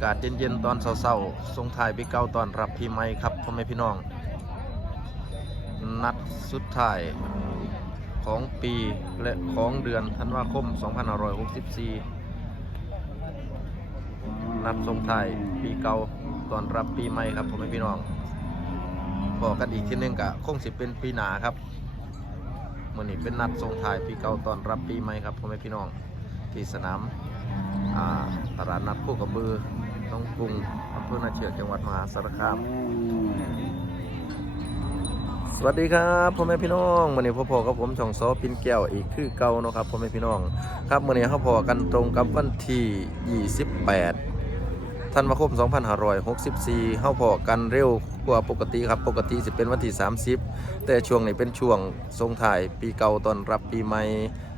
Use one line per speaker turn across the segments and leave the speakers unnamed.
ากาศเย็นๆ ตอนเศร้าๆส่งท้ายปีเก่าตอนรับปีใหม่ครับพ่อแม่พี่น้อง นัดสุดท้ายของปีและของเดือนธันวาคม 2564 นัดส่งท้ายปีเก่าตอนรับปีใหม่ครับพ่อแม่พี่น้องบอกกันอีกทีนึงกะคงสิเป็นปีหนาครับมื่อนี้เป็นนัดส่งท้ายปีเก่าตอนรับปีใหม่ครับพ่อแม่พี่น้องที่สนามอ่าตลาดนัดคู่กับบือ น้องกรุงอำเภอนาเชือจังหวัดมหาสารคาม สวัสดีครับพ่อแม่พี่น้องวันนี้พ่อพ่อกับผมช่องซอปินแก้วอีกคือเก่าเนาะครับพ่อแม่พี่น้อง ครับวันนี้เขาพอกันตรงกับวันที่ 28ธันวาคม 2564เขาพอกันเร็วกว่าปกติครับปกติจะเป็นวันที่ 30 แต่ช่วงนี้เป็นช่วงทรงถ่ายปีเก่าตอนรับปีใหม่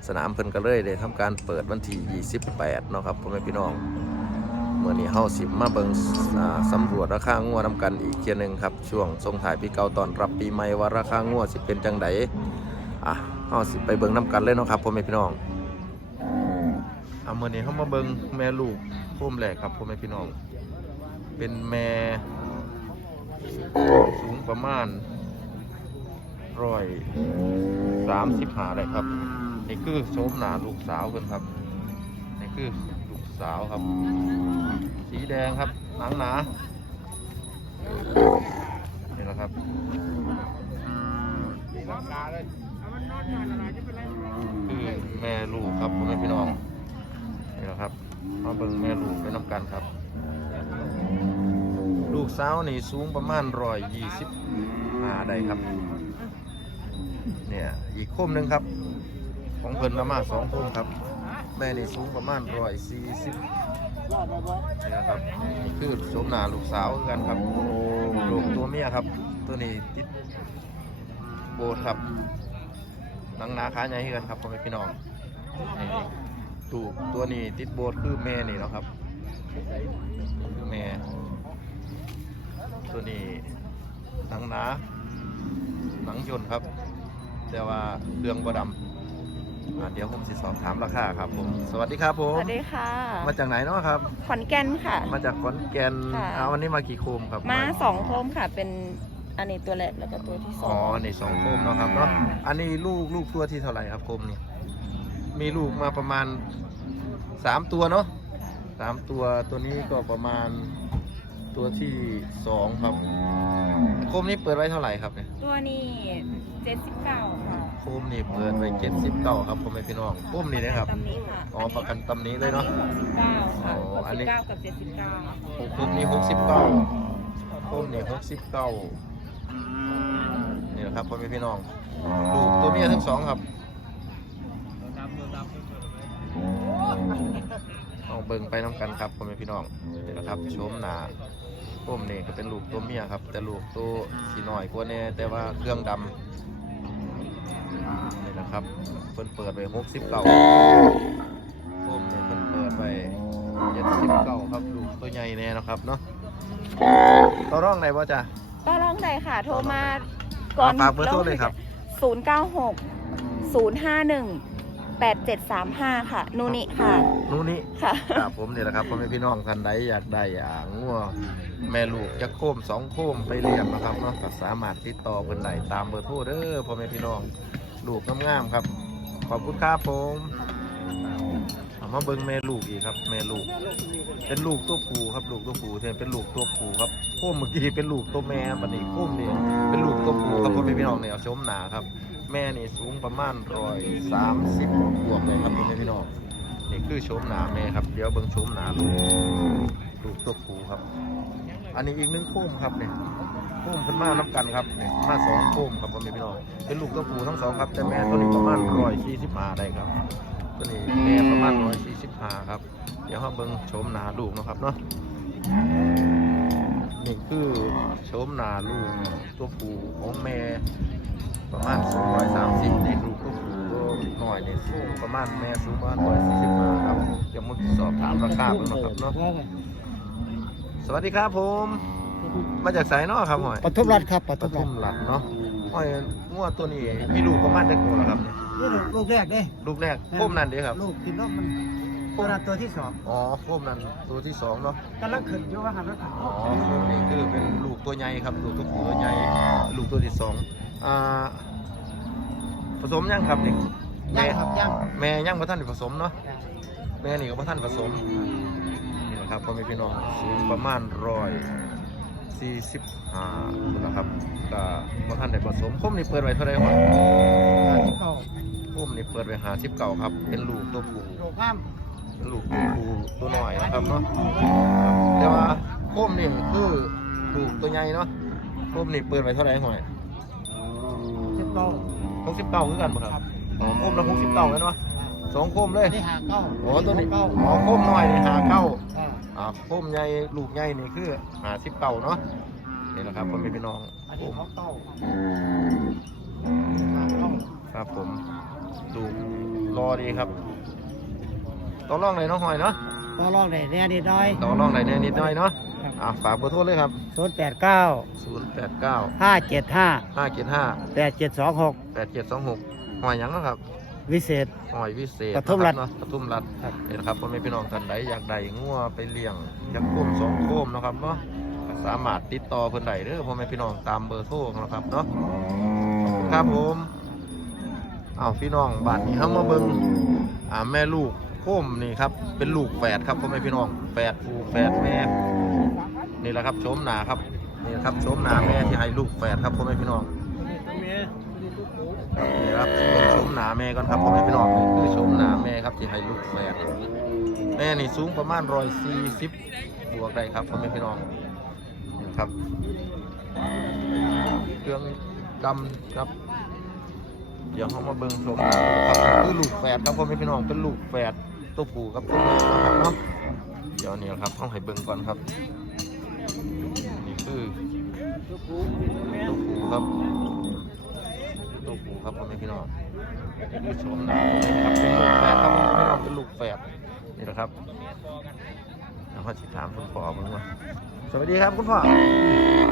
สนามเพิ่นก็เลยได้ทำการเปิดวันที่ 28เนาะครับพ่อแม่พี่น้อง เมื่อนี้เฮาสิมาเบิงสำรวจราคางัวนำกันอีกเทียหนึงครับ ช่วงส่งถ่ายปีเก่าตอนรับปีใหม่ว่าราคางัวสิเป็นจังไดอะเฮาสิไปเบิงนํกันเลยเนาะครับพ่อแม่พี่น้องอะเมื่อนี้เฮามาเบิงแม่ลูกโคมแรกครับพ่อแม่พี่น้อง เป็นแม่สูงประมาณร้อยสามสิบหาเลยครับ นี่คือโฉมหน้าลูกสาวเพิ่นครับ นี่คือ สาวครับ สีแดงครับหนังหนานี่แหละครับคือแม่ลูกครับพ่อแม่พี่น้องนี่แหละครับมาเบิ่งแม่ลูกไปน้ำกันครับ ลูกสาวนี่สูงประมาณร้อยยี่สิบห้าได้ครับ เนี่ยอีกโคมหนึ่งครับ ของเพิ่นประมาณสองโคมครับ ม่นี่สูงประมาณร้อยสี่สิบนะครับนี่คือสมหนาลูกสาวกันครับลูกตัวเมียครับ ตัวนี้ติดโบสถ์ครับหนังหนาขาใหญ่คือกันครับพ่อแม่พี่น้องนี่ตูกตัวนี้ติดโบสถ์คือแม่นี่เนาะครับคือแม่ตัวนี้หนังหนาหนังยนครับ แต่ว่าเครื่องบดำ อ่าเดี๋ยวผมสิสอบถามราคาครับผม สวัสดีครับผ
ส
ม
วัสดีค่ะ
มาจากไหนเนาะครับ
ขอนแก่นค่ะ
มาจากขอนแก่น
ค่ะ
เอาวันนี้มากี่โคมครับ
มาสองโคมค่ะ เป็นอันนี้ตัวแรกแล้วก็ตัวที่ส
อ๋
อ
องนี่สองโคมเนาะครับเนาะ อันนี้ลูกลูกตัวที่เท่าไหร่ครับโคมนี่มีลูกมาประมาณสามตัวเนาะสามตัวตัวนี้ก็ประมาณตัวที่สองครับ โคมนี้เปิดไว้เท่าไหร่ครับเนี่ย
ตัวนี้เจ็ดสิบเก้า ค่ะ
โคมนี่เปิดไว้เจ็ดสิบเก้าครับพ่อแม่พี่น้องโคมนี่นะครับ
ตำนี้ค่ะ
อ๋อประกันตำนี้เลยเนาะ
หกสิบเก้าค่ะ
อ๋
ห
อกอัน
สิ
นี้
บเก้ากับเจ็ดสิบเก้า
โคมนี้หกสิบเก้าโคมนี่หกสิบเก้านี่แหละครับพ่อแม่พี่น้องลูกตัวเมียทั้งสองครับเอาเบิ่งไปน้ำกันครับพ่อแม่พี่น้องนี่แหละครับชมหนาต้มนี่ก็เป็นลูกตัวเมียครับ แต่ลูกตัวสีน้อยกว่าแน่แต่ว่าเครื่องดำ นี่นะครับเพิ่นเปิดไปหกสิบเก้าต้มนี่เพิ่นเปิดไปเจ็ดสิบเก้าครับลูกตัวใหญ่แน่นะครับเนาะต่อร่องไหนวะจ๊ะ
ก็ร้องได้ค่ะ โทรมา ก่อน
ฝากเบอร์โทรเลยครับ
ศูนย์เก้าหกศูนย์ห้าหนึ่งแปดเจ็ดสามห้าค่ะ นูนิค่ะ
นู่นนี่
ค่ะ
ครับผมนี่แหละครับพ่อแม่พี่น้องท่านใดอยากได้อ่างัวแม่ลูกจะโค้มสองโค้มไปเลี้ยงนะครับเนาะก็สามารถติดต่อเพิ่นได้ตามเบอร์โทรเด้อพ่อแม่พี่น้อง ลูกงามๆครับ ขอบคุณครับผมเอามาเบิ่งแม่ลูกอีกครับ แม่ลูก เป็นลูกตัวผู้ครับ ลูกตัวผู้เนี่ยเป็นลูกตัวผู้ครับโค้มเมื่อกี้เป็นลูกตัวแม่บัดนี้โค้มนี่เป็นลูกตัวผู้ครับพ่อแม่พี่น้องเนี่ยชมหนาครับ แม่นี่สูงประมาณร้อยสามสิบบวกเลยครับพ่อแม่พี่น้องนี่คือโฉมหนาแม่ครับเดี๋ยวเบิ่งโฉมหนาลูกลูกตัวผู้ครับ อันนี้อีกหนึ่งโค้มครับเนี่ย โค้มขึ้นมานับกันครับนี่มาสองโค้มครับพ่อแม่พี่น้องเป็นลูกตัวผูทั้งสองครับ แต่แม่ตัวนี้ประมาณร้อยสี่สิบห้าได้ครับตัวนี้แม่ประมาณร้อยสี่สิบห้าครับ เดี๋ยวเราเบิ่งโฉมหนาลูกนะครับเนาะนี่คือโฉมหนาลูกตัวผูของแม่ประมาณสูงร้อยสามสิบนี่ลูกตัวผูตัวหน่อยนี่สูงประมาณแม่สูงประมาณร้อยสี่สิบห้าครับจะมุดสอบถามราคาเพิ่นเนะครับเนาะสวัสดีครับผม มาจากไสเนาะครับหอย
ปทุมรัฐครับป
ป
ทุม
ทุ
รัฐ
มหลัดเนาะหอยงวดตัวนี้มีลูกประมาณจักตัวแล้วครับเนี่ย
นี่ลูกแรกเด้
ลูกแรกโค้มนั่นเด้ครับ
ลูกกินนมมัน
โตั
วนั้นตัวที่สอง
อ๋อโคมนั้นตัวที่สองเนาะ
กำลังขึ้นอยู่ว่าหันแล้วขึ้น
อ๋อโคมนี่คือเป็นลูกตัวใหญ่ครับลูกตัวผู้ตัวใหญ่ลูกตัวที่สองอ่าผสมยังครับนี่
ย่างครับย่าง
แม่ยังบ่ท่านได้ผสมเนาะแม่นี่ก็บ่ท่านผสมนี่นะครับพ่อแม่พี่น้องสูงประมาณร้อย สี่สิบห้านะครับก็บ่ท่านได้ผสมคมนี่เปิดไว้เท่าไหร่วะ
เก่า
คมนี่เปิดไว้หาสิบเก่าครับ เป็นลูกตัวผู้
โลข้าม
เป็นลูกตัวผู้ตัวน้อยนะครับเนาะแต่ว่าคมนี่คือลูกตัวใหญ่เนาะคมนี่เปิดไว้เท่าไหร่หน่อย
สิบเก้า
หกสิบเก้าคือกันบ่ครับอ๋อคมละหกสิบเก้าเลยเนาะสองคมเลย
ได้หาเก้า
โอ้ตัวนี้
เก้า
อ๋อคมน้อยนี่หาเก้า
อ่า
อ่าโคมใหญ่ลูกใหญ่นี่คือหาสิบเก่าเนาะนี่แหละครับพ่อแม่พี่น้อง
อันนี้เขาเก้าหาเก้า
ครับผมดูรอดีครับต่อรองเลยเนาะหอยเนาะ
ต่อรองได้แน่นิดหน่อย
ต่อรองไหนเนี่ยนิดหน่อยเนาะอ่าฝากเบอร์โทรเลยครับ
ศูนย์แปดเก้า
0 8 9
ห้าเจ็ดห้า
5 7 5
แปดเจ็ดสองหก
8 7 2 6หอยหยังเนาะครับ
วิเศษ
หอยวิเศษ
กระทุ่มรัฐ
เนาะกระทุ่มรัด
ครับ
นี่แหละครับพ่อแม่พี่น้องท่านใดอยากได้งัวไปเลี้ยงอยากโคมสองโคมเนาะครับเนาะก็สามารถติดต่อเพิ่นได้เด้อพ่อแม่พี่น้องตามเบอร์โทรนะครับเนาะครับผมเอาพี่น้องบ้านนี้เข้ามาเบิงอ่าแม่ลูกโคมนี่ครับเป็นลูกแฝดครับพ่อแม่พี่น้องแฝดผู้แฝดแม่ นี่แหละครับโฉมหนาครับนี่ครับโฉมหนาแม่ที่ให้ลูกแฝดครับพ่อแม่พี่น้อง นี่ครับเป็นโฉมหนาแม่ก่อนครับพ่อแม่พี่น้องนี่คือโฉมหนาแม่ครับที่ให้ลูกแฝดแม่นี่สูงประมาณร้อยสี่สิบบวกได้ครับพ่อแม่พี่น้องนี่ครับเครื่องดำครับ เดี๋ยวเขามาเบิ่งชมครับคือลูกแฝดครับพ่อแม่พี่น้องเป็นลูกแฝดตัวผู้กับตัวแม่นะครับเนาะเดี๋ยวนี้ครับต้องให้เบิ่งก่อนครับนี่คือตัวผู้ครับ ตัวผู้ครับพ่อแม่พี่น้องนี่คือชมหนาครับเป็นลูกแฝดครับพ่อแม่พี่น้องเป็นลูกแฝดนี่แหละครับแล้วเขาสิถามคุณพ่อเบิ่งว่าสวัสดีครับคุณพ่อ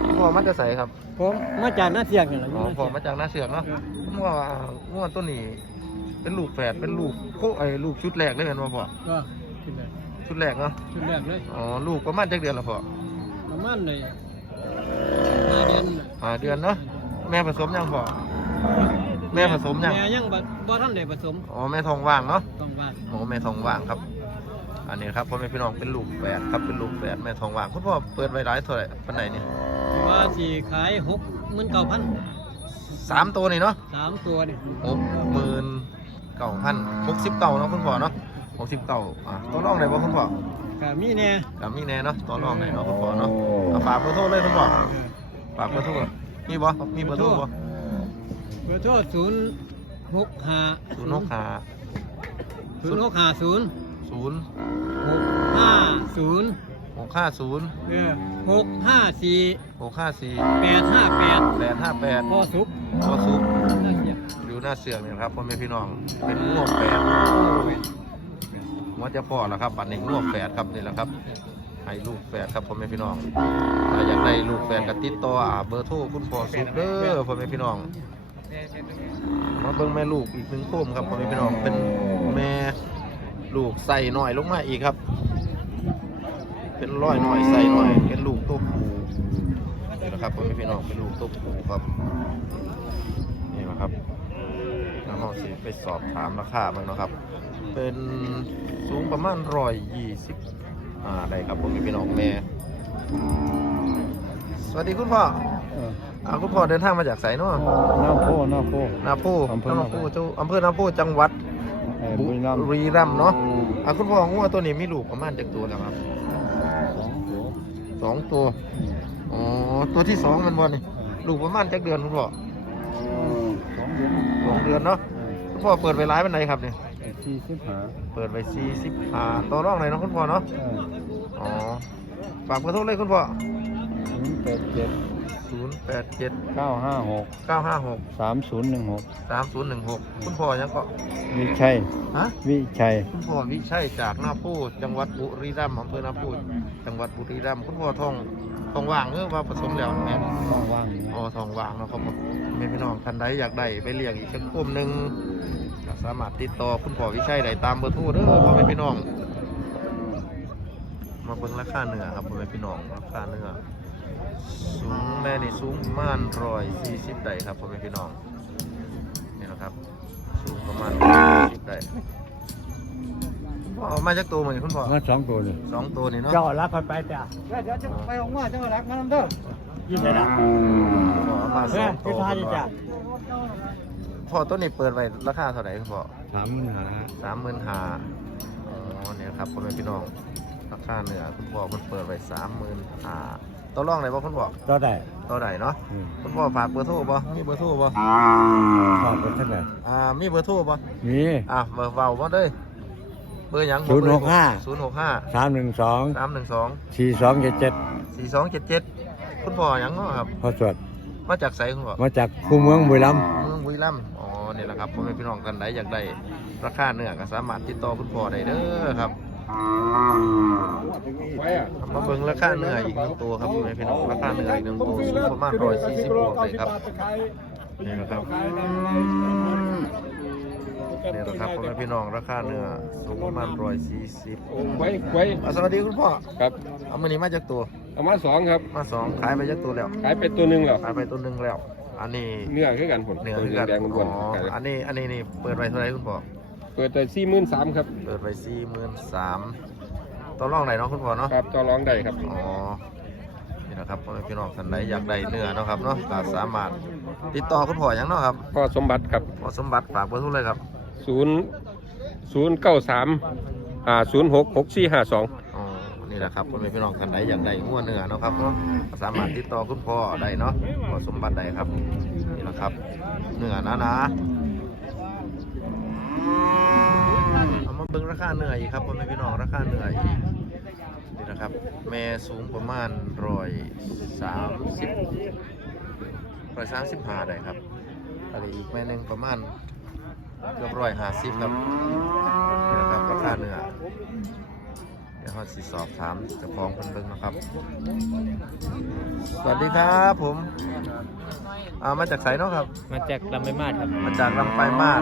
คุณพ่อมาจะใส่ครับ
ผมมาจากหน้าเสียงนี่แหละ
อ๋อผมมาจากนาเสือกเนาะผมว่าง่วต้นนี้เป็นลูกแฝดเป็นลูกโคไอ้ลูกชุดแรกเลยเห็นป่ะพ่อ
ก็ขึ้นเลย
ชุดแรกเนาะ
ชุดแรกเลย
อ๋อลูกประมาณจักเดือนละพ่อ
ประมาณเลยห้าเดือนน่ะ
อ่าเดือนเนาะแม่ผสมยังพ่อ แม่ผสมยัง
แม่ยังบ่บ่ทันได้ผสม
อ๋อแม่ทองว่างเนาะ
ต้องว่า
โอ้แม่ทองว่างครับ อันนี้ครับพ่อแม่พี่น้องเป็นลูกแฝดครับเป็นลูกแฝดแม่ทองว่างคุณพ่อเปิดไว้ร้ายเท่าไหร่ปันไหนเนี่ย
ว่าสิขายหกหมื่นเก้าพัน
สามตัวนี่เนาะ
สามตัวนี่
หกหมื่นเก้าพันหกสิบเก้าเนาะคุณพ่อเนาะหกสิบเก้าอะตัวรองไหนบ่คุณพ่อ
ก็มีแน่
กับมีแน่เนาะตัวรองไหนเนาะคุณพ่อเนาะเอาฝากเบอร์โทรเลยคุณพ่อฝากเบอร์โทรมีบ่มีเบอร์โทรบ่
เบอร์โทรศูนย์หกห้า
ศูนย์หกห้า
ศูนย์หกห้าศูนย์
ศูนย์
หกห้าศูนย์
หกห้าศูนย์
เออหกห้าสี่
หกห้าสี่
แปดห้าแปด
แปดห้าแปด
พอสุก
พอซุป
น่าเสีย
อยู่หน้าเสือกเนี่ยครับพ่อแม่พี่น้อง เป็นงวกแปดว่าจะพ่อแล้วครับบัตรในงวกแปดครับนี่แหละครับให้ลูกแฝดครับพ่อแม่พี่น้องถ้าอยากได้ลูกแฝดก็ติดต่ออ่าเบอร์โทรคุณพ่อสุดเด้อพ่อแม่พี่น้อง มาเบิ่งแม่ลูกอีกหนึ่งโคมครับพ่อแม่พี่น้องเป็นแม่ลูกใส่หน่อยลงมาอีกครับ เป็นร้อยหน่อยใส่หน่อย เป็นลูกตัวผู้นี่แหละครับพ่อแม่พี่น้องเป็นลูกตัวผู้ครับนี่นะครับแล้วเราสิไปสอบถามราคาบ้างเนาะครับ เป็นสูงประมาณร้อยยี่สิบอ่าได้ครับพ่อแม่พี่น้องแม่สวัสดีคุณพ่อ อ่าคุณพ่อเดินทางมาจากไสเนาะ
น้าโพน้าโพ
นาโพ
อำเภอ
นาโพเจ้าอำเภอนาโพจังหวัด
บุรีรัมย์
รีรัมย์เนาะอะคุณพ่องัวตัวนี้มีลูกประมาณจากตัวแล้วครับ
สองตัว
สองตัวอ๋อตัวที่สองมันบอนี่ลูกประมาณจากเดือนคุณพ่อ
สองเดือน
สองเดือนเนาะคุณพ่อเปิดไว้ร้ายเป็นไรครับเนี่ย
สี่สิบห้า
เปิดไว้สี่สิบห้าต่อรองไหนอยเนาะคุณพ่อเนาะอ๋อฝากเบอร์โทรเลยคุณพ่อ
ศูนย์แปดเจ็ด
ศูนย์ แปดเจ็ด
เก้าห้าหก
เก้าห้าหก
สามศูนย์หนึ่งหก
สามศูนย์หนึ่งหกคุณพ่อยังก็
วิชัย
ฮะ
วิชัย
คุณพ่อวิชัยจากนาโพจังหวัดบุรีรัมย์อำเภอนาโพจังหวัดบุรีรัมย์คุณพ่อทองทองว่างเออว่าผสมแล้วแม่น
ว่าง
อ๋อทองว่างเนาะครับผมแม่พี่น้องท่านใดอยากได้ไปเลี้ยงอีกสักกลุ่มหนึ่งก็สามารถติดต่อคุณพ่อวิชัยได้ตามเบอร์โทรเด้อพ่อแม่พี่น้องเบิ่งราคาเนื้อครับพ่อแม่พี่น้องราคาเนื้อสูงแม่นี่ สูงประมาณร้อยสี่สิบได้ครับพ่อแม่พี่น้องนี่นะครับ สูงประมาณร้อยสี่สิบได้คุณพ่อเอามาจากตัวเหมือนคุณพ่อ
มาสองตัวนี่
สองตัวนี่เนาะ
เจ้ารักคนไปจ้ะ
เดี๋ยวจะไปออกมาเจ้ารักมาลำเด้อ
ยินดีนะ
พ่อเอามาส
เฮ้
อยงตั
ที่
ว
ทา
คุ
ดี
ณพ่อ
จ้ะ
พ่อตัวนี้เปิดไว้ราคาเท่าไหร่คุณพ่อ
สามหมื่นห้า
สามหมื่นห้าอ๋อเนี่ยครับพ่อแม่พี่น้องราคาเนื้อคุณพ่อมันเปิดไว้สามหมื่นห้า ตัวรองไหนบ่คุณพ่อ
ก็ได้
ตัวไหนเนาะ
อืม
คุณพ่อฝากเบอร์โทรบ่มีเบอร์โทรบ่
ชอบเป็นเท่าไหร่
อ่ามีเบอร์โทรบ่
มี
อะเบอร์เบาบ่เด้ยเบอร์หยัง
ศูนย์หกห้า
ศูนย์หกห้า
สามหนึ่งสอง
สามหนึ่งสอง
สี่สองเจ็ดเจ็ด
สี่สองเจ็ดเจ็ดคุณพ่อหยังเนาะครับ
พอสวด
มาจากไสคุณพ่อ
มาจากคูเมืองบุรีรัมย์
เมืองบุรีรัมย์อ๋อนี่แหละครับพ่อแม่พี่น้องท่านใดอยากได้ราคาเนื้อก็สามารถติดต่อคุณพ่อได้เด้อครับ มาเบิ่งราคาเนื้ออีกหนึ่งตัวครับพ่อแม่พี่น้องราคาเนื้ออีกหนึ่งตัวสูงประมาณร้อยสี่สิบบวกเลยครับนี่นะครับนี่แหละครับพ่อแม่พี่น้องราคาเนื้อสูงประมาณร้อยสี่สิบ
ไว้ไว้
สวัสดีคุณพ่อ
ครับ
เอามือนี้มาจากตัว
เอามาสองครับ
มาสองขายไปจากตัวแล้ว
ขายเป็ดตัวหนึ่งแล้ว
ขายไปตัวหนึ่งแล้ว อันนี้
เนื้อคือกันผล
เนื้อ
ตัว
คือกัน
แดงๆบ
อ๋
น
อ
ๆ
อันนี้อันนี้นี่เปิดไว้เท่าไหร่คุณพ่อ
เปิดแต่สี่หมื่นสามครับ
เปิดไปสี่หมื่นสามตัวร่องไหนเนาะคุณพ่อเนาะ
ครับต่อรองได้ครับ
อ๋อนี่นะครับพ่อแม่พี่น้องท่านใดอยากได้เนื้อเนาะครับเนาะก็สามารถติดต่อคุณพ่ออย่างเนาะครับ
พ่อสมบัติครับ
พ่อสมบัติฝากเบอร์โทุกเลยครับ
ศูนย์ศูนย์เก้าสามอ่าศูนย์หกหกสี่ห้าสอง
อ๋อนี่แหละครับพ่อแม่พี่น้องท่านใดอยากได้งัวเนื้อเนาะครับเนาะก็สามารถติดต่อคุณพ่อได้เนาะพ่อสมบัติได้ครับนี่แหละครับเนื้อนะนะ เอามาเบิ่งราคาเหนื่ออีกครับพ่อแม่พี่น้องราคาเหนื่ออีกนี่นะครับ แม่สูงประมาณร้อยสามสิบร้อยสามสิบห้าได้ครับอะไรอีกแม่หนึ่งประมาณเกือบร้อยห้าสิบครับนี่นะครับราคาเหนื่อย เดี๋ยวเราสิสอบถามเจ้าของคนเบิ่งนะครับ สวัสดีครับผมอ่ามาจากไสเนาะครับ
มาจากลำไม่มาดครับ
มาจากลำปลายมาด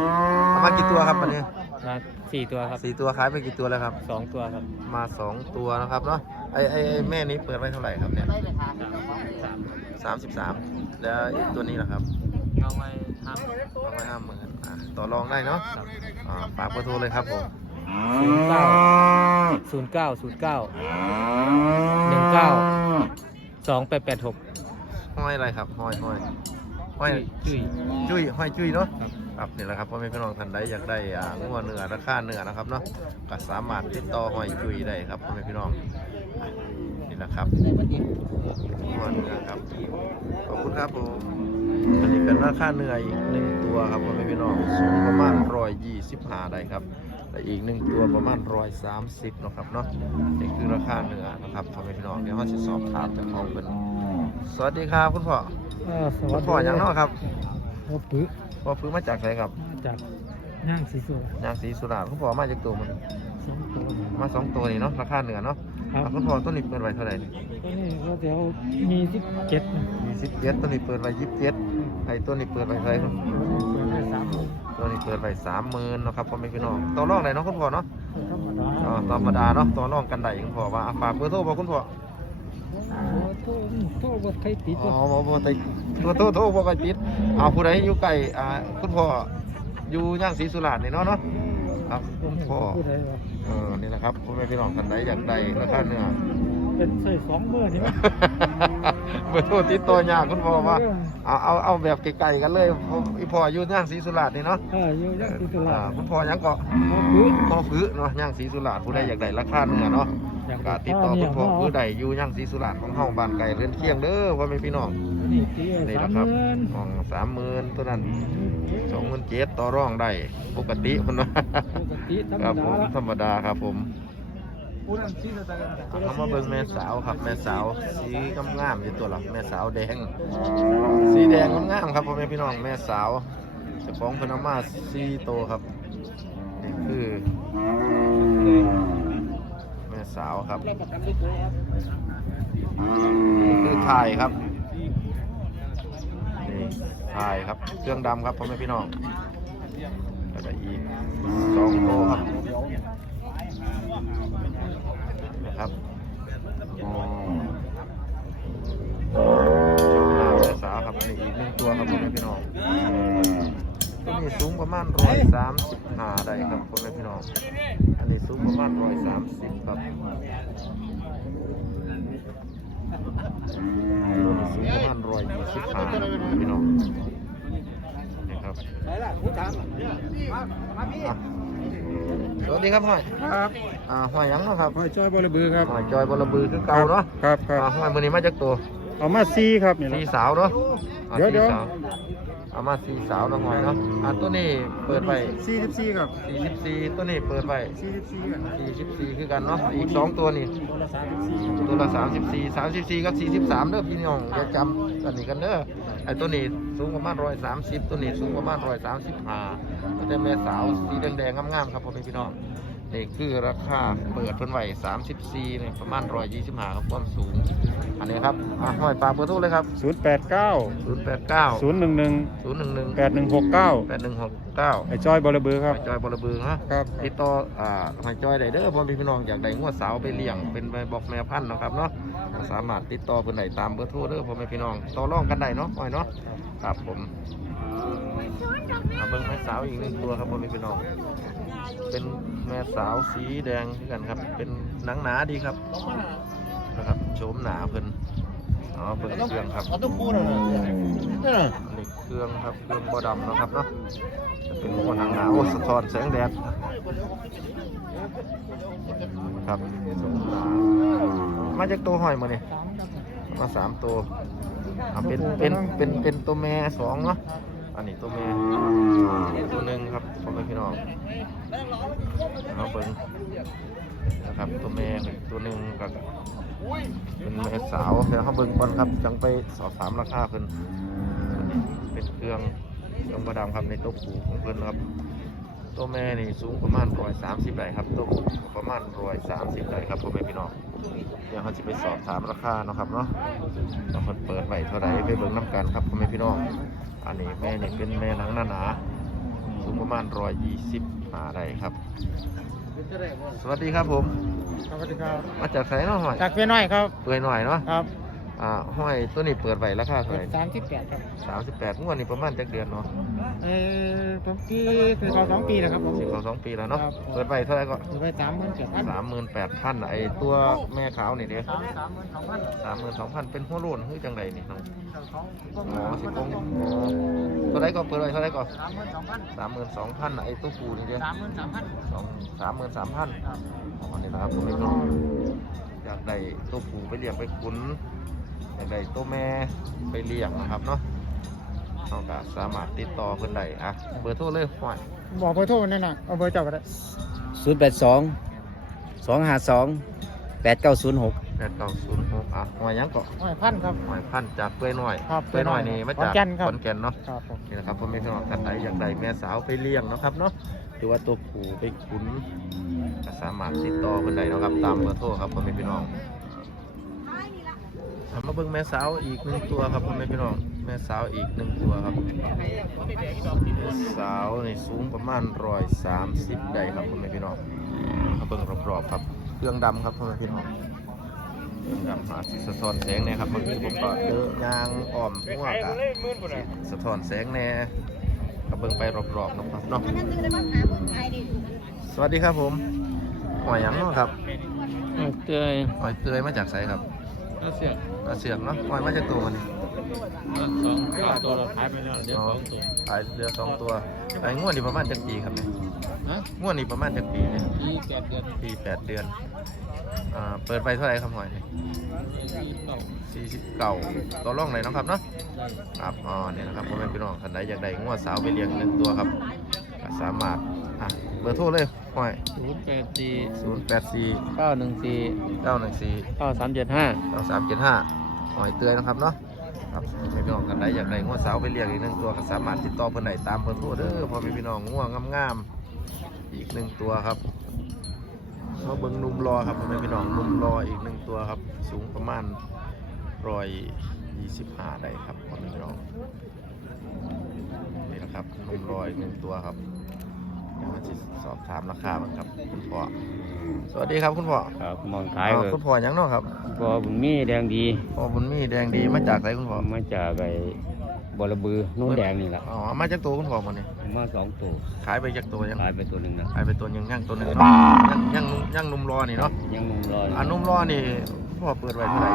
เอามากี่ตัวครับวันนี้
มาสี่ตัวครับ
สี่ตัวขายไปกี่ตัวแล้วครับ
สองตัวครับ
มาสองตัวนะครับเนาะไอไอไอ้แม่นี้เปิดไว้เท่าไหร่ครับเนี่ยสามสิบสามแล้วอีกตัวนี้ล่ะครับ
เอาไว้ท
เอาไว้ห้าหมื่นอะต่อรองได้เนาะอ่าฝากเบอร์โทรเลยครับผมำ
ศูนย์เก้าศูนย์เก้าศูนย์เก้าหนึ่งเก้าสองแปดแปดหก
ห้อยอะไรครับห้อยห้อยห้อย
จุ้ย
จุ้ยห้อยจุ้ยเนาะครับนี่แหละครับพ่อแม่พี่น้องท่านใดอยากได้อ่างัวเนื้อราคาเนื้อนะครับเนาะก็สามารถติดต่อห้อยจุ้ยได้ครับพ่อแม่พี่น้องอะนี่แหละครับงัวเนื้อครับขอบคุณครับผมอันนี้เป็นราคาเนื้ออีกหนึ่งตัวครับพ่อแม่พี่น้องสูงประมาณร้อยยี่สิบห้าได้ครับ และอีกหนึ่งตัวประมาณร้อยสามสิบนาะครับเนาะนี่คือราคาเนื้อนะครับพ่อแม่พี่น้องเดี๋ยวเราจะสอบถามจากของเป็นสวัสดีครับคุณพ่อคุณพ่ออย่างเนอกครับ
พ่อปื้อ
พ่อฟื้นมาจากไหนครับ
จากนั่งสีสุด
ยางสีสุราษฎร์คุณพ่อมาจากตัวมัน
สองตัว
มาสองตัวนี่เนาะราคาเหนือเนาะ
ครับ
อะคุณพ่อต้นนี้เปิดไว้เท่าไหร่
ตัวนี้ก็เดี๋ยวมีสิบเจ็ด
ยี่สิบเจ็ดต้นนี้เปิดไว้ยี่สิบเจ็ดไอ้ต้นนี้เปิดไว้เท่าไหร่ครับ
เปิดได้สาม
ต้นนี้เปิดไว้สามหมื่นเนาะครับพ่อแม่พี่น้องต่อรองไหนเนาะคุณพ่อเนาะ
ธรรมดา
อ๋อธรรมดาเนาะต่อรองกันได้คุณพ่อว่าอะฝากเบอร์โทรบอกคุณพ่อ
โทษโทษบทไทยติด
อ๋อบ่บ่แต่ตัวโทรโทรบ่ค่อยติดเอาผู้ใดอยู่ใกล้อ่าคุณพ่ออยู่ย่างศรีสุราษฎร์นี่เนาะเนาะครับคุณพ่อ
ผู้ใดวะ
เออนี่แหละครับพ่อแม่พี่น้องกันใดอยากได้ราคาเนื้อ
เป็นใส่สองมือนี่มั้ย
เบอร์โทรติดต่อยากคุณพ่อว่าเอาเอาเอาแบบไกลๆกันเลยพ่ออีพ่ออยู่ย่างศรีสุราษฎร์นี่เนาะ
เอออยู่ยังติดตลา
อ่า
ด
คุณพ่อยังเกาะ
พ่อปื้อ
พ่อฟื้เนาะย่างศรีสุราษฎร์ผู้ใดอยากได้ราคาเนื้อเนาะก็ติดต่อคุณพ่อผู้ใดอยู่ย่างศรีสุราษฎร์ของเฮาบ้านไก่เรือนเคียงเด้อพ่อแม่พี่น้อง
นี่ตี
นี่
สา
แห
ม
ละครับ
เงิน
ห้องสามหมื่นตัวนั้นสองหมื่นเจ็ดต่อรองได้ปกติคนเนาะ
ปกติธรรม
ครับ
ดา
ผม
ละ
ธรรมดาครับผม
ผู้นั้นที่จะ
เขามาเบิ่งแม่สาวครับแม่สาวสีงามๆอยู่ตัวหลักแม่สาวแดง สีแดงงามๆครับพ่อแม่พี่น้องแม่สาวเจ้าของเพนเอามาสีโตวครับนี่คือแม่สาวครับนี่คือถ่ายครับนี่ถ่ายครับเครื่องดำครับพ่อแม่พี่น้องแล้วก็อีกสองโต ครับสาวครับนี่อีกหนึ่งตัวครับคุณแม่พี่น้องตัวนี้สูงประมาณร้อยสามสิบนาได้ครับคุณแม่พี่น้อง อันนี้สูงประมาณร้อยสามสิบครับสูงประมาณร้อยยี่สิบหาพี่น้อง นี่ครับอะสวัสดีครับห้อย
ครับ
อ่าห้อยหยังเนาะครับ
หอยจ้อยบอระบือครับ
ห้อยจอยบลบือคือเก่าเนาะ
ครับครับ
อ่าห้อยมือนี้มาจากตัว
เอามาซีครับเนี่ย
สีสาวเนาะอ่า
เดี๋ยว
สี
เดี๋ยว
สาวเอามาสีสาวเนาะห้อยเนาะอ่าตัวนี้เปิดไป
ซีสิบซีครับ
44ตัวนี้เปิดไป
ซีสิบซีครับ
44คือกันเนาะอีกสองตัวนี่
ตัวละสามสิบซี
ตัวละ34 34 กับ 43เด้อพี่น้องอย่าจำอันนี้กันเด้อ ไอ้ตัวนี้สูงประมาณร้อยสามสิบตัวนี้สูงประมาณ135แต่แม่สาวสีแดงๆงามๆครับพ่อแม่พี่น้อง นี่คือราคาเปิดเพิ่นไว้34นี่ประมาณ125ครับความสูง อันนี้ครับอะห้อยฝากเบอร์โทรเลยครับ
ศูนย์แปดเก้า
089
ศูนย์หนึ่งหนึ่ง
011
แปดหนึ่งหกเก้า
8169
ไอ้จ้อยบอระบือครับ
หอยจอยบอระบือฮะ
ครับ
ติดต่ออ่าหอยจอยได้เด้อพ่อพี่น้องอยากได้งวดสาวไปเลี้ยงเป็นใบบอกแม่พันธุ์เนาะครับเนาะก็สามารถติดต่อเพิ่นได้ตามเบอร์โทรเด้อพ่อแม่พี่น้องต่อรองกันได้เนาะหอยเนาะครับผมเอาเบิ่งแม่สาวอีกหนึ่งตัวครับพ่อแม่พี่น้อง เป็นแม่สาวสีแดงคือกันครับ เป็นหนังหนาดีครับนะครับโฉมหนาเพิ่นอ๋อเบิ่งเครื่องครับ
ต้องพูดเลย
อันนี้เครื่องครับเครื่องบอดำเนาะครับเนาะจะเป็นหัวหนังหนาวสะท้อนแสงแดดครับสงขลามาจากตัวหอยมาเนี่ยมาสามตัวอ่าเป็นเป็นเป็นเป็นตัวแม่สองเนาะอันนี้ตัวแม่ตัวหนึ่งครับพ่อแม่พี่น้อง เอาเบิ้งนะครับตัวแม่ตัวหนึ่งกับเป็นแม่สาวเดี๋ยวเขาเบิ้งก่อนครับจังไปสอบถามราคาเพิ่นเป็นเครื่องเครื่องประดามครับในตัวผูของเพิ่นครับ ตัวแม่นี่สูงประมาณร้อยสามสิบไร่ครับตัวผูประมาณร้อยสามสิบไร่ครับพ่อแม่พี่น้องเดี๋ยวเขาจะไปสอบถามราคาเนาะครับเนาะเราคนเปิดไว้เท่าไหร่ไปเบิ่งน้ำกันครับพ่อแม่พี่น้องอันนี้แม่นี่เป็นแม่หนังหนาๆ สูงประมาณร้อยยี่สิบห้าไร่ครับ สวัสดีครับผม
สวัสดีครับ
มาจากไสเนาะห้อย
จากเพียน้อยครับ
เปื่อยหน่อยเนาะ
ครับ
อ่าห้อยตัวนี้เปิดไว้ราคาเท่าไหร่
สามสิบแปดครับ
สามสิบแปดงวดนี่ประมาณจักเดือนเนาะ
เออผมปีคือเขาสองปีแล้วครับผม
สิบเขาสองปีแล้วเนาะ
ครับ
เปิดไปเท่าไหร่ก็
อยู่ไปสามหมื่นเจ็ดพัน
สามหมื่นแปดพันไอตัวแม่ขาวนี่เด้
สามสามหมื่นสองพัน
สามหมื่นสองพันเป็นหัวโล้นคือจังไดนี่น้อง
สอง
อ๋อสิบกงอ๋อเท่าไหร่ก็เปิดไปเท่าไหร่ก็
สามหมื่นสองพัน
สามหมื่นสองพันไอตัวปูนี่เด้
สามหมื่นสามพัน
สองสามหมื่นสามพัน
ครับ
อ๋อนี่นะครับผมไม่รู้อยากได้ตัวปูไปเลี้ยงไปขุน อยากได้ตัวแม่ไปเลี้ยงนะครับเนาะเราก็สามารถติดต่อเพิ่นได้อะเบอร์โทรเลยห่วย
บอกเบอร์โทรนั่นน่ะเอาเบอร์เจ้าก็ได้
ศูนย์แปดสองสองห้าสองแปดเก้าศูนย์หก
แปดเก้าศูนย์หกอะห่วยหยังก็
ห้อยพันครับ
หอยพันธุ์จากเปื่อยน้อย
ครับ
เปื่อยน้อยนี่มาจาก
ขอนแก่นครับ
ขอนแก่นเนาะ
ครับผม
นี่นะครับพ่อแม่พี่น้องกันใดอยากได้แม่สาวไปเลี้ยงเนาะครับเนาะหรือว่าตัวผู้ไปขุนก็สามารถติดต่อเพิ่นได้เนาะครับตามเบอร์โทรครับพ่อแม่พี่น้อง เอามาเบิ่งแม่สาวอีกหนึ่งตัวครับพ่อแม่พี่น้องแม่สาวอีกหนึ่งตัวครับแม่สาวนี่สูงประมาณร้อยสามสิบได้ครับพ่อแม่พี่น้องมาเบิ่งรอบๆครับเครื่องดำครับพ่อแม่พี่น้องครับหาสิสะท้อนแสงเนี่ยครับบางทีผมก็เจอยางอ่อมหัวกะสะท้อนแสงแน่ก็เบิ่งไปรอบๆนะครับเนาะสวัสดีครับผมหอยหยังเนาะครับ
เตย
หอยเตยมาจากไสครับ
เสีย
กระเสือกเนาะหอยมาจากตัวมันนี่
สองตัวเราขายไปแล้วเดี๋ยวสองตัว
ขายเรือสองตัวไอ้งวดนี่ประมาณจักปีครับเนี่ย
ฮะ
งวดนี่ประมาณจักปีเนี่ย
ยี่แปดเดือน
ปีแปดเดือนอ่าเปิดไปเท่าไหร่ครับหอย
ยี่เก้า
สี่สิบเก่าต่อร่องเลยเนาะครับเนาะครับอ๋อนี่นะครับพ่อแม่พี่น้องท่านใดอยากได้งวดสาวไปเลี้ยงหนึ่งตัวครับก็สามารถอะ เบอร์โทรเลยห้อย
ศูนย์แปดสี่
ศูนย์แปดสี่
เก้าหนึ่งสี่
เก้าหนึ่งสี่
เก้าสามเจ็ดห้า
เก้าสามเจ็ดห้าหอยเตยนะครับเนาะครับพ่อแม่พี่น้องท่านใดอยากได้งวดสาวไปเลี้ยงอีกหนึ่งตัวก็สามารถติดต่อเพิ่นได้ตามเบอร์โทรเด้อพ่อแม่พี่น้องง่วงงามๆอีกหนึ่งตัวครับมาเบิ้งหนุ่มรอครับพ่อแม่พี่น้องหนุ่มรออีกหนึ่งตัวครับ สูงประมาณร้อยยี่สิบห้าได้ครับพ่อแม่พี่น้องนี่นะครับนมรอยหนึ่งตัวครับเดี๋ยว มาสิสอบถามราคามันครับ คุณพ่อสวัสดีครับคุณพ่อ
ครับมองขาย
อ่า
เลย
คุณพ่อหยังเนาะครับ
พอบุญมีแดงดี
พ่อบุญมีแดงดีมาจากไหนคุณพ่อ
มาจากไอ้บอระบือนุ่นแดงนี่แหละ
อ๋อมาจากตัวคุณพ่อมันนี่
ผมมาสองตัว
ขายไปจากตัวยัง
ขายไปตัวหนึ่งนะ
ขายไปตัวยังยังตัวหนึงเนาะยังยังยังนุ่มรอนี่เนาะ
ยังนุ่มรออยู่
อันนุ่มรอนี่พ่อเปิดไว้เท่าไหร่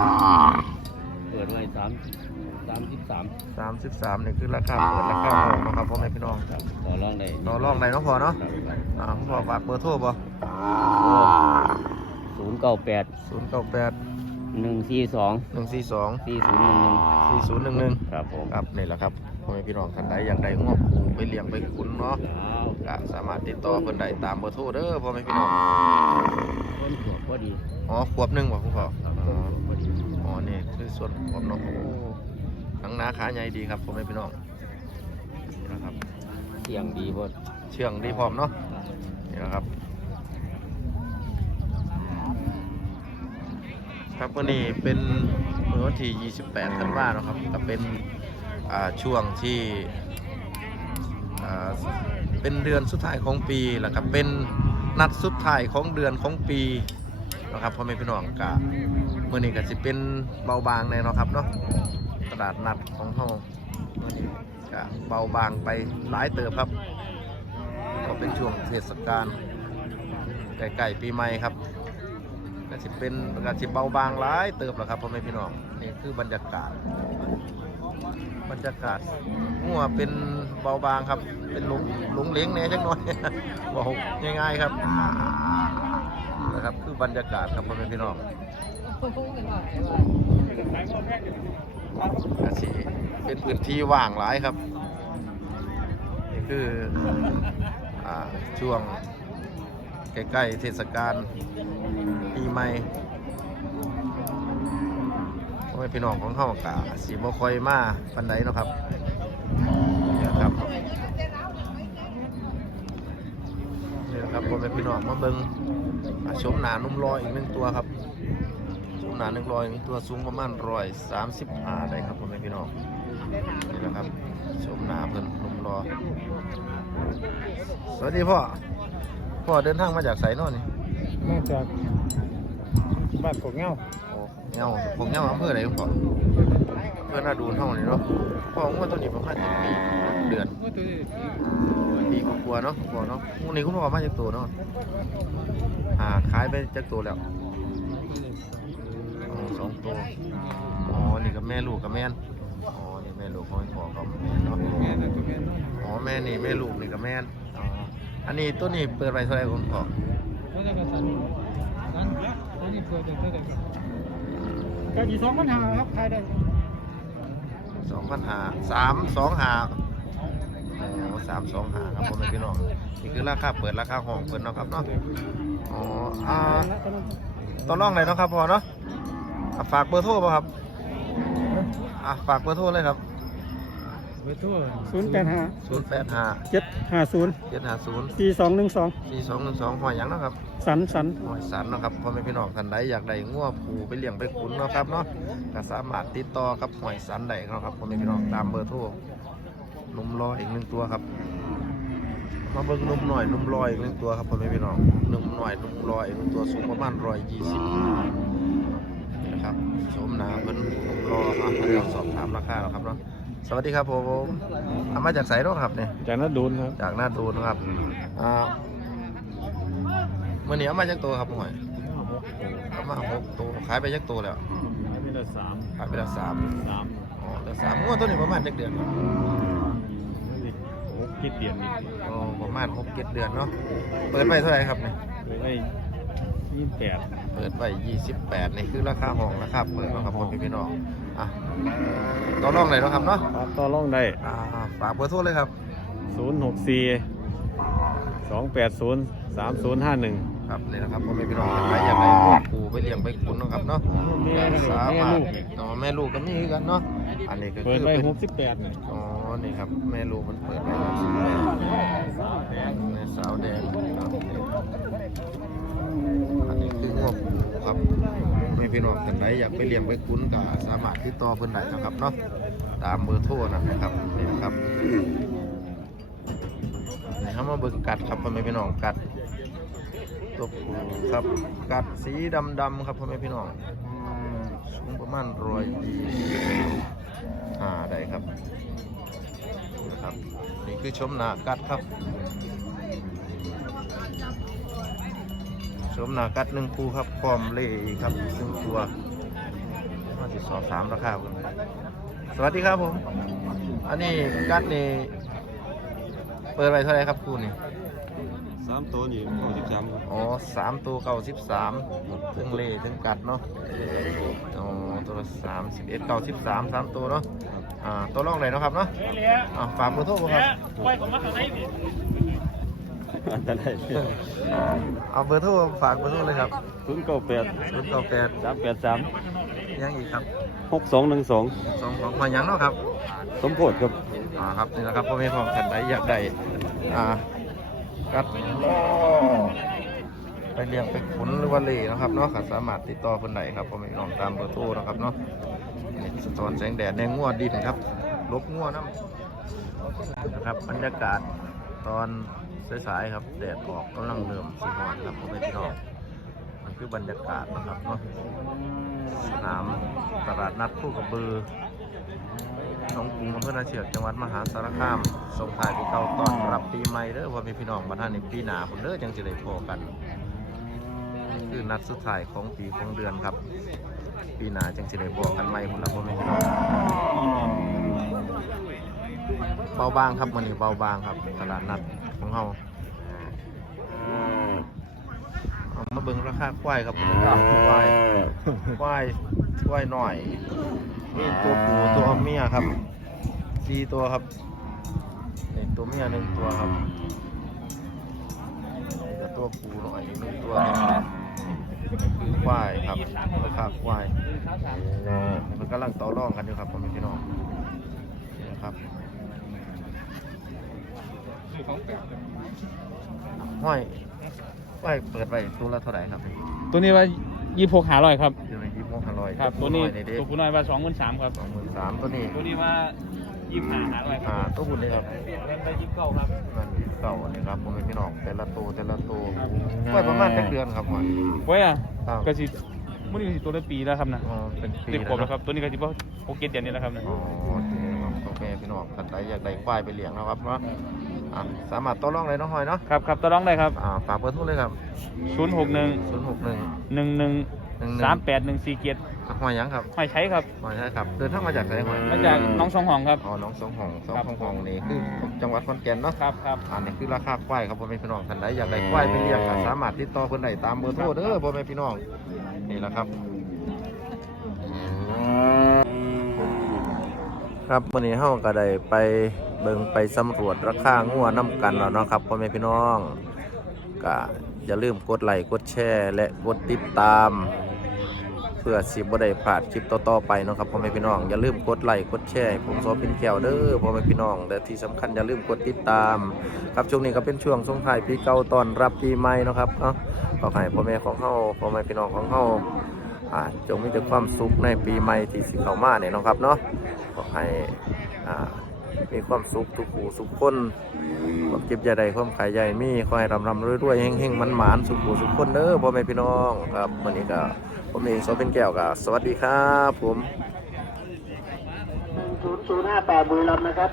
เปิดไว้สามสามสิบสาม
สามสิบสามนี่คือราคาเปิดราคาห้องนะครับพ่อแม่พี่น้อง
ครับต่อรองได้
ต่อรองได้เนาะพ่อเนาะ
ครับ
อ่าคุณพ่อฝากเบอร์โทรบ่
ศูนย์เก้าแปด
ศูนย์เก้าแปด
หนึ่งสี่สอง
หนึ่งสี่สอง
สี่ศูนย์หนึ่งหนึ่ง
สี่ศูนย์หนึ่งหนึ่ง
ครับผม
ครับนี่แหละครับพ่อแม่พี่น้องท่านใดอยากได้งวไปเลี้ยงไปขุนเนาะก็สามารถติดต่อเพิ่นได้ตามเบอร์โทรเด้อพ่อแม่พี่น้อง
ต้นขวบก็ดี
อ๋อขวบหนึ่งบ่คุณพ่อ
ครับ
อ๋อ
พอดี
อ๋อนี่คือส่วนขวบเนาะโอ้ ทั้งหนาขาใหญ่ดีครับพ่อแม่พี่น้องนี่นะครับ
เสียงดีบด
เชื่องดีพร้อมเนาะนี่นะครับ ครับวันนี้เป็นเมื่อวันที่ 28ธันวาเนาะครับก็เป็นอ่าช่วงที่อ่าเป็นเดือนสุดท้ายของปีแล้วก็เป็นนัดสุดท้ายของเดือนของปีนะครับพ่อแม่พี่น้องกะเมื่อนี้ก็สิเป็นเบาบางแน่เนาะครับเนาะ ตลาดนัดของเฮาเมื่อนี้ก็เบาบางไปหลายเติบครับ ก็เป็นช่วงเทศกาลใกล้ๆปีใหม่ครับก็สิเป็นก็สิเบาบางหลายเติบแล้วครับพ่อแม่พี่น้องนี่คือบรรยากาศ บรรยากาศงัวเป็นเบาบางครับ เป็นหลงหลงเลี้ยงแหน่จักหน่อยบอกง่ายๆครับนะครับคือบรรยากาศครับพ่อแม่พี่น้อง ก็สิเป็นพื้นที่ว่างหลายครับ นี่คืออช่วงใกล้ๆเทศกาลปีใหม่พ่อแม่พี่น้องของเขากะสีบ่ค่อยมาปันใดเนาะครับนี่นะครับนี่ครับพ่อแม่พี่น้องมาเบิงอ่าชมหนานุ่มรอยอีกหนึ่งตัวครับ หนาหนึ่งรอยหนึ่งตัวสูงประมาณร้อยสามสิบห้าได้ครับพ่อแม่พี่น้องนี่นะครับชมหนาเพิ่นนุ่มรอ สวัสดีพ่อ พ่อเดินทางมาจากไสเนอนี่
มาจากบ้านกกเงา
โอ้เงาผมเงาอำเภออะไรคุณพ่ออำเพื่อน่าดูเท่านี้เนาะพ่อผมว่าตัวนี้ประมาณกี่ปีเดือนปีกลัวาๆเนาะพ่อเนาะวันนี้คุณพ่อมาจากตัวเนาะอ่าขายไปจากตัวแล้วอ๋อ สองตัวอ๋อนี่กับแม่ลูกกับแม่นอ๋อนี่แม่ลูกของพ่อกับแม่เนาะอ๋อแม่นี่แม่ลูกนี่กับแม่นอ๋ออันนี้ตัวนี้เปิดไปเท่าไหร่คุณพ่อ
ก็ดีสองปัญหาครับขายได้
สองพันหาสามสองหาสามสองหาครับพ่อแม่พี่น้องนี่คือราคาเปิดราคาห้องเปิดเนาะครับเนาะอ๋ออ่าต่อรองไหนเนาะครับพ่อเนาะ อะฝากเบอร์โทรป่ะครับอะฝากเบอร์โทรเลยครับ
เบอร์โทรศูนย์แปดห้า
ศูนย์แปดห้า
เจ็ดห้าศูนย์
เจ็ดห้าศูนย์
สี่สองหนึ่งสอง
สี่สองหนึ่งสองหอยหยังเนาะครับ
สันสัน
หอยสันเนาะครับพ่อแม่พี่น้องท่านใดอยากได้งัวผูไปเลี้ยงไปขุนเนาะครับเนาะก็สามารถติดต่อกับหอยสันได้เนาะครับพ่อแม่พี่น้องตามเบอร์โทรนมรออีกหนึ่งตัวครับ มาเบิ่งนุ่มหน่อยนุ่มลอยอีกหนึ่งตัวครับพ่อแม่พี่น้องนุ่มหน่อยนุ่มลอยอีกหนึ่งตัวสูงประมาณร้อยยี่สิบนี่นะครับ ชมหนาเพิ่นนุ่มรอมาเดี๋ยวสอบถามราคาแล้วครับเนาะสวัสดีครับผมเอามาจากไสเนาะครับเนี่ย
จากนั้นดูนครับ
จากหน้าดูนะครับอ่าเมื่อนี้เอามาจากตัวครับหน่อยเอามาหกตัวขายไปจากตัวแล้ว
ไม่ได้สาม
ขายไปแล้วสาม
สาม
อ๋อแล้วสามงวดตัวนี้ประมาณจักเดือนครับ
หกคิดเดียนนี่
อ๋อประมาณหกเจ็ดเดือนเนาะเปิดไปเท่าไหร่ครับเนี่ย
ได้ ยี่สิบแปด
เปิดไป28นี่คือราคาห้องราคาเปิดเนาะครับพ่อพี่น้องอะต่อรองไหนอยเนาะครับเนาะ
ครับต่อรองได้
อ่าฝากเบอร์โทรเลยครับ
ศูนย์หกสี่สองแปดศูนย์สามศูนย์ห้าหนึ่ง
ครับนี่นะครับพ่อพี่น้องใครอยากได้พวกปูไปเลี้ยงไปขุนเนาะครับเนาะก็สามารถอ๋อแม่ลูกก็มีคือกันเนาะอันนี้ก็
เปิ
คื
ด
อ
ไว้
เป็น
หกสิบแปดนี่
อ๋อนี่ครับแม่ลูกมันเปิดไว้68แม่สาวแดงครับอันนี้คืองัวปู ครับไม่พี่น้องท่านใดอยากไปเลี้ยงไปขุนก็สามารถติดต่อเพิ่นได้นะครับเนาะตามเบอร์โทรนั่นนะครับนี่นะครับนี่ครับมาเบิ่งกัดครับพ่อแม่พี่น้องกัดตัวผู้ครับกัดสีดำดำๆครับพ่อแม่พี่น้องสูงประมาณร้อยยี่อ่าได้ครับนะครับนี่คือชมหนากัดครับ ชมหนากัดหนึ่งคู่ครับพร้อมเล่อีกครับหนึ่งตัวมาสิสอบสามราคาเพิ่นสวัสดีครับผม อันนี้กัดนี่เปิดไว้เท่าไหรครับคู่นี่
สามตัวนี่เก้าสิบสามครับ
อ๋อสามตัวเก้าสิบสามถึงเล่ถึงกัดเนาะอ๋อตัวละสามสิบเอ็ดเก้าสิบสามสามตัวเนาะอ่าตัวร่องไหนเนาะครับเนาะอ่าฝากเบอร์โทรบ่ครับ
อันนั้นได้
เอาเบอร์โทรฝากเบอร์โทรเลยครับ
ศูนย์เก้าแปด
ศูนย์เก้าแปด
สามแปดสาม
ยังอีกครับ
หกสองหนึ่งสอง
สองของมายังเนาะครับ
สมโพธิครับ
อ่าครับนี่แหละครับพ่อแม่พ่อท่านใดอยากได้อ่ากัดไปเลี้ยงไปขุนหรือว่าเล่นะครับเนาะก็สามารถติดต่อคนไหนครับพ่อแม่พี่น้องตามเบอร์โทรนะครับเนาะนี่สะท้อนแสงแดดในงัวดินครับลบงัวน้ำนะครับบรรยากาศตอน สายๆครับแดดออกกำลังเริ่มสีหอนครับพ่อแม่พี่น้องมันคือบรรยากาศนะครับเนาะสนามตลาดนัดคู่กับบือหนองกรุงอำเภอนาเชือกจังหวัดมหาสารคามส่งท้ายปีเก่าต้อนรับปีใหม่เด้อพ่อแม่พี่น้องบ้านท่านในปีหนาพุ่นเด้อจังสิได้พอกัน คือนัดสุดท้ายของปีของเดือนครับ ปีหนาจังสิได้พอกันใหม่พุ่นละพ่อแม่พี่น้องเบาบางครับมันนี้เบาบางครับตลาดนัด เฮาเอามาเบิ่งราคาควายครับราคาควายควายควายหน่อยมีตัวผู้ตัวเมียครับสี่ตัวครับนี่ตัวเมียหนึ่งตัวครับนี่ก็ตัวผู้หน่อยหนึ่งตัวครับคือควายครับราคาควายนี่มันกำลังต่อรองกันอยู่ครับพ่อแม่พี่น้องนี่นะครับ ห้อยห้อยเปิดไว้ตัวละเท่าไหร่ครับ
ตัวนี้ว่ายี่หกหาร้อยครับ
อยู่ในยี่สิบห้าร้อย
ครับ ตัวนี้
นี่เด็
ตัวผู้น้อยว่าสองหมื่นสามครับ
สองหมื่นสามตัวนี้
ตัวนี้ว่ายี่ห้าหาร้อยค
อ่า
รับ
ตัวบุญเลยครับ
เล่นไปยี่เก้าครับ
มันเก่านี่ครับผมเป็นพี่น้องแต่ละตัวแต่ละตัวไว้ประมาณแค่เดือนครับหมอ
ไว้อะ
ครับ
กระสิมื่อนี้กสิตัวละปีแล้วครับนะ
อ๋อเป็นปี
สิบขวบแล้วค
ค
รั
รับบ
ตัวนี้กระสิบโอเคเดือนนี้แล้วครับนะ
อ๋อโอเคครับโอเคพี่น้องท่านใดอยากได้ควายไปเลี้ยงนะครับเนาะ อะสามารถต่อรองเลยน้องหอยเนาะ
ครับครับตัวร้องได้ครับ
อ่าฝากเบอร์โทรเลยครับ
ศูนย์หกหนึ่ง
ศูนย์หกหนึ่ง
หนึ่งหนึ่ง
หนึ่งหนึ่
สางมแปดหนึ่งสี่เกียรติ
หอยหยังครับ
หอยใช้ครับ
หอยใช่ครับเดินทางมาจากไหนหอย
มาจากน้องสองหองครับ
อ๋อน้องสองห้องสอง
ครับ
ห้องห้องนี่คือจังหวัดขอนแก่นเนาะ
ครับครับ
อันนี้คือราคาควายครับพ่อแม่พี่น้องท่านใดอยากได้ควายไปเลี้ยงก็สามารถติดต่อเพิ่นได้ตามเบอร์โทรเด้อพ่อแม่พี่น้องนี่แหละครับ ครับวันนี้เฮาก็ได้ไป เบิงไปสำรวจราคางัวน้ำกันแล้วเนาะครับพ่อแม่พี่น้องก็อย่าลืมกดไลค์กดแชร์และกดติดตาม เพื่อสิบ่ได้พลาดคลิปต่อๆไปเนาะครับพ่อแม่พี่น้องอย่าลืมกดไลค์กดแชร์ให้ผมซอเป็นแก้วเด้อพ่อแม่พี่น้องและที่สำคัญอย่าลืมกดติดตาม ครับช่วงนี้ก็เป็นช่วงสงท้ายปีเก่าตอนรับปีใหม่เนาะครับเนาะขอให้พ่อแม่ของเฮาพ่อแม่พี่น้องของเฮาอ่าจงมีแต่ความสุขในปีใหม่ที่สิเข้ามาเนี่ยเนาะครับเนาะขอให้อ่า มีความสุขทุกผู้สุขคนความเจ็บอย่าใดความขายใหญ่มีขอให้รำรำรวยๆเฮงๆมันหมานๆสุขผู้สุขคนเด้อพ่อแม่พี่น้องครับวันนี้ก็ผมเองโซเป็นแก้วกับสวัสดีครับผม
ศูนย์ศูนย์ห้าแปดบุรีรัมย์นะครับ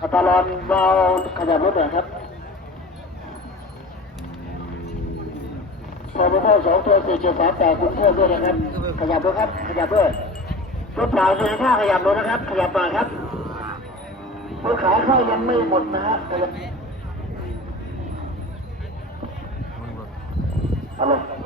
อัตรอนวาวขยับรถหน่อยครับพอพ่อสองตัวสี่เจ็ดสามแปดคุณเพื่อนด้วยนะครับ ขยับด้วยครับ ขยับด้วย รถเปล่าเสียท่าขยับรถนะครับ ขยับมาครับรถขายเข้ายังไม่หมดนะฮะขยับเอาลง